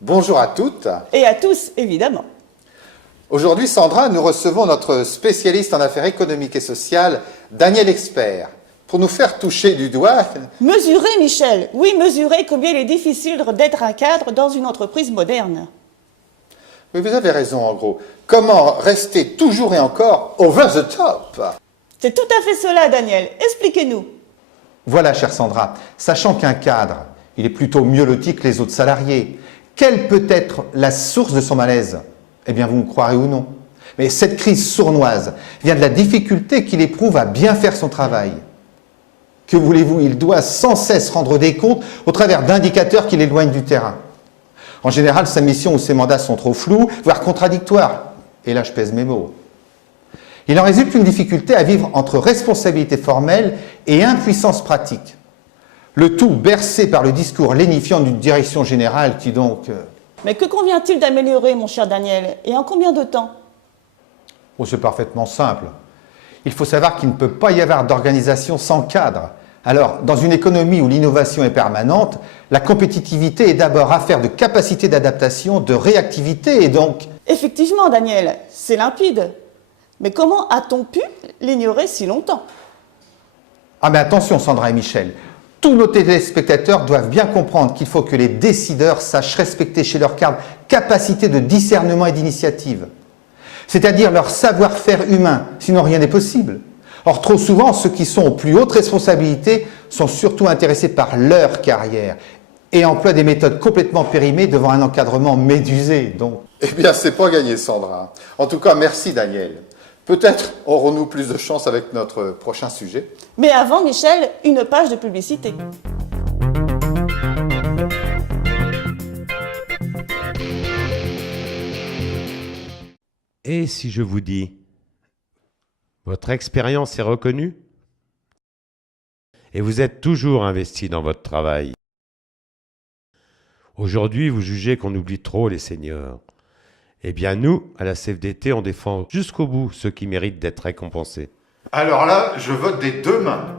Bonjour à toutes. Et à tous, évidemment. Aujourd'hui, Sandra, nous recevons notre spécialiste en affaires économiques et sociales, Daniel Expert, pour nous faire toucher du doigt... Mesurer, Michel. Oui, mesurer combien il est difficile d'être un cadre dans une entreprise moderne. Oui, vous avez raison, en gros. Comment rester toujours et encore over the top? C'est tout à fait cela, Daniel. Expliquez-nous. Voilà, chère Sandra, sachant qu'un cadre, il est plutôt mieux loti que les autres salariés, quelle peut être la source de son malaise? Eh bien, vous me croirez ou non. Mais cette crise sournoise vient de la difficulté qu'il éprouve à bien faire son travail. Que voulez-vous? Il doit sans cesse rendre des comptes au travers d'indicateurs qui l'éloignent du terrain. En général, sa mission ou ses mandats sont trop flous, voire contradictoires. Et là, je pèse mes mots. Il en résulte une difficulté à vivre entre responsabilité formelle et impuissance pratique. Le tout bercé par le discours lénifiant d'une direction générale qui donc... Mais que convient-il d'améliorer, mon cher Daniel? Et en combien de temps? Oh, c'est parfaitement simple. Il faut savoir qu'il ne peut pas y avoir d'organisation sans cadre. Alors, dans une économie où l'innovation est permanente, la compétitivité est d'abord affaire de capacité d'adaptation, de réactivité et donc... Effectivement, Daniel, c'est limpide. Mais comment a-t-on pu l'ignorer si longtemps? Ah mais attention, Sandra et Michel, tous nos téléspectateurs doivent bien comprendre qu'il faut que les décideurs sachent respecter chez leur cadre capacité de discernement et d'initiative. C'est-à-dire leur savoir-faire humain, sinon rien n'est possible. Or, trop souvent, ceux qui sont aux plus hautes responsabilités sont surtout intéressés par leur carrière et emploient des méthodes complètement périmées devant un encadrement médusé. Donc... Eh bien, c'est pas gagné, Sandra. En tout cas, merci, Daniel. Peut-être aurons-nous plus de chance avec notre prochain sujet. Mais avant, Michel, une page de publicité. Et si je vous dis, votre expérience est reconnue et vous êtes toujours investi dans votre travail. Aujourd'hui, vous jugez qu'on oublie trop les seniors. Eh bien, nous, à la CFDT, on défend jusqu'au bout ceux qui méritent d'être récompensés. Alors là, je vote des deux mains.